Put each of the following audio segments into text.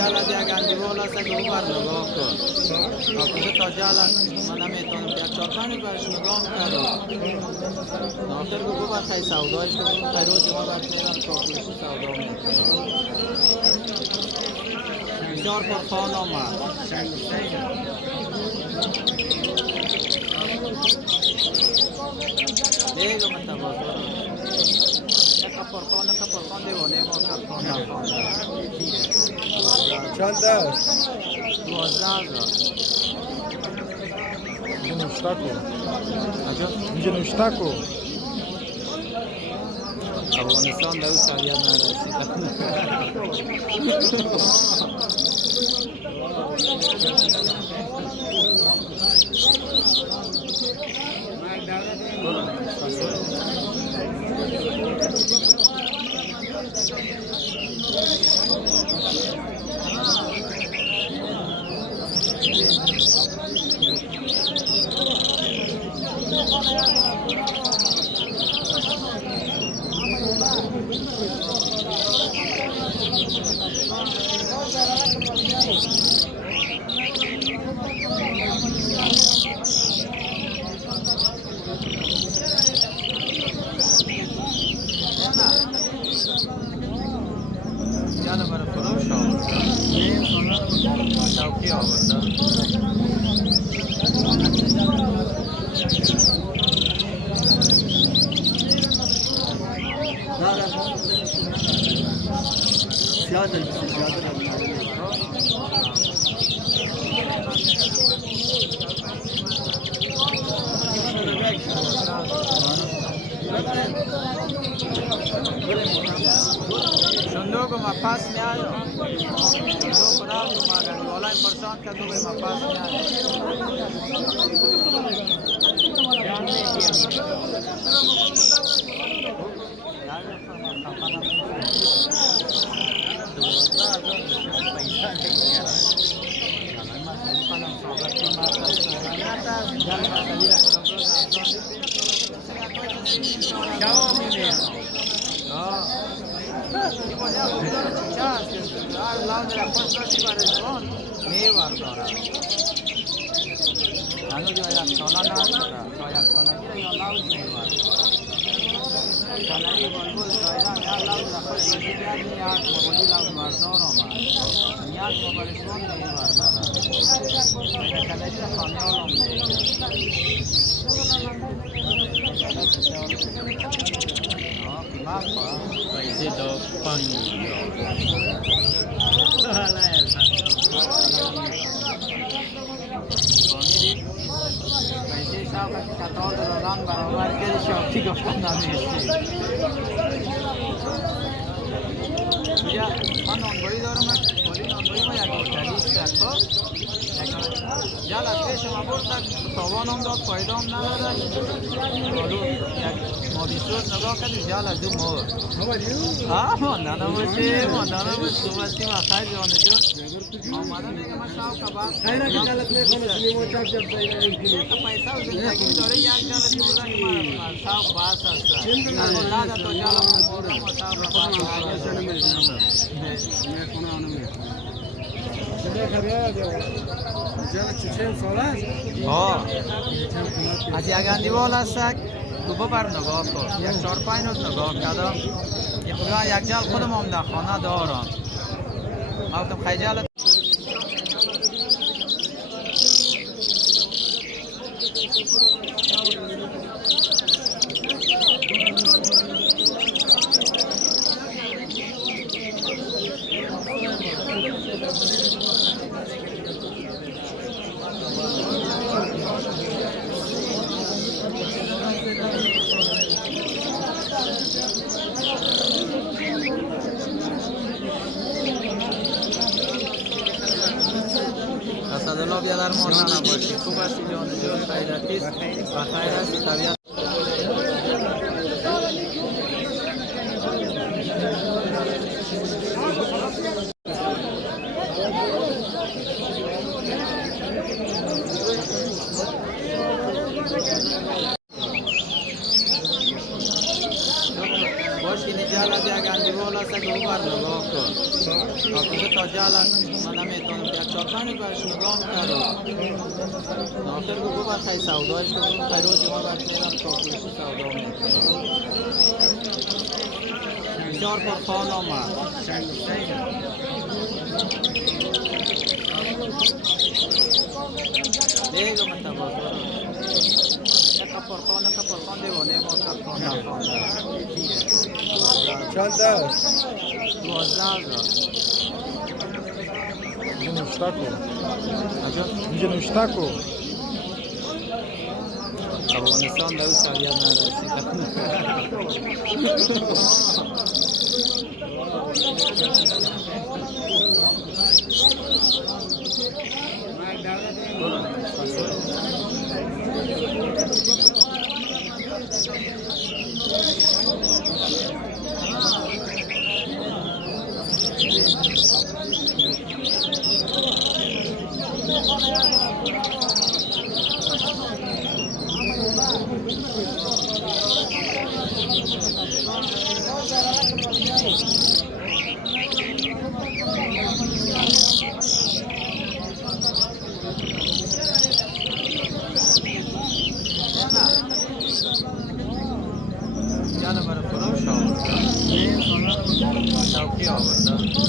جل از یک اندیوال است که او بر نگاه کن کاکوزه تا جل من نمیتونم که یک چارپنی برش نگاه میکردم ناخر گو بر خیلی سودایش که خیلی روز ما برش میرم کاکوزشی سودا میکنم بسیار پرخان آمد دیگه متوازه پرخان دیوانه ما پرخان نخوانده چند است؟ 12,000 اینجا نوشته کو اجا؟ اینجا نوشته کو افغانستان به او سویه نرسید جل برای فروش آورده شوقی آورده صندوق ما پاس می آیا صندوق را تو ماگر والا این پرسان که تو ما پاس می آیا هنوز یک ساله نشده تا یک سالگی یا لوز میوارد سالگی بلبل شایدن یا لوز را خود رسید یک مبالی لوز مردار آمد یک مبالشون میوارد پیدا کلشی خانیال هم دیگه پیسه دا 5 پیسه شاقه که قطار دادن برابر کردی شاقی گفتن نمیشتی بیا من نانبایی دارم کلی نانبایی ما یک آتلیست است جل از پیش ما برد تاوان هم داد فایده هم نداد بالو یک مابیسوز نگاه کردی جل از دو مرد ماندانه باشه ماندانه باشه صحبتی ما خیلی جانه جان آمده میگه ما شاو کباس خیلی که غلط میکنه سلیمو چپ چپ سایده پیسه و زندگی داره یک جلت موزه که ما شاو باس هست الله دا تو جل مورد ما شاو باس از یک اندیوال است تو ببر نگاه کن یک 4-5 روز نگاه کردم که خدا یک جل خودم هم در خانه دارم ما گفتم خیلی اسدالله بیا در مانه نباشی خوب هستی جان جان خیرتی است و خیر است طبیعت باشی نجال از یک اندیوال است که او بر نگاه کن آخوزه تا جل من نمیتونم که یک چارپنی برش نگاه میکردم آخر گو بر خیلی سودایش کنم خیلی روزی ما برش میرم تا پوشی سودا میکنم بسیار پرخوان آمد دیگه متوازه پرخوان دیوانه ما کپان نخوان چند دست 12,000 اینجا نوشته کو اجا اینجا نوشته کو افغانستان به او سویه نرسید جالا برای فروش آورده شوکی آورده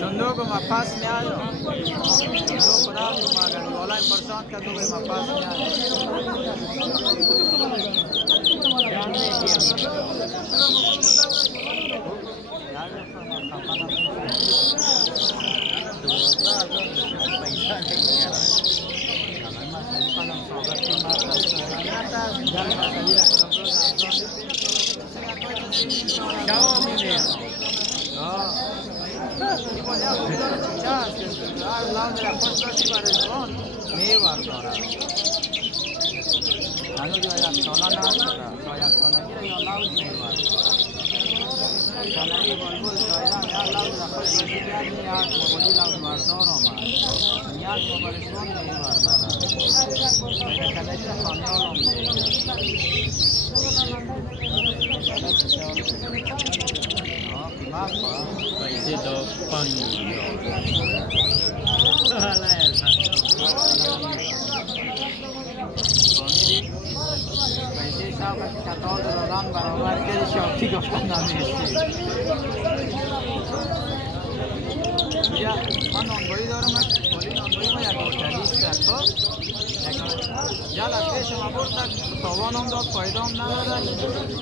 صندوق ما پاس می آیا صندوق خدا تو مگر والا این پرسان که تو ما پاس می آیا पैसे दो पानी पैसे साहब कटौल दौरान बराबर के शौकी गफ्ता नمیشی یا من نانوایی دارم ولی نانوایی ما یک هتلیست است جل از پیش ما برد تاوان هم داد فایده هم نداد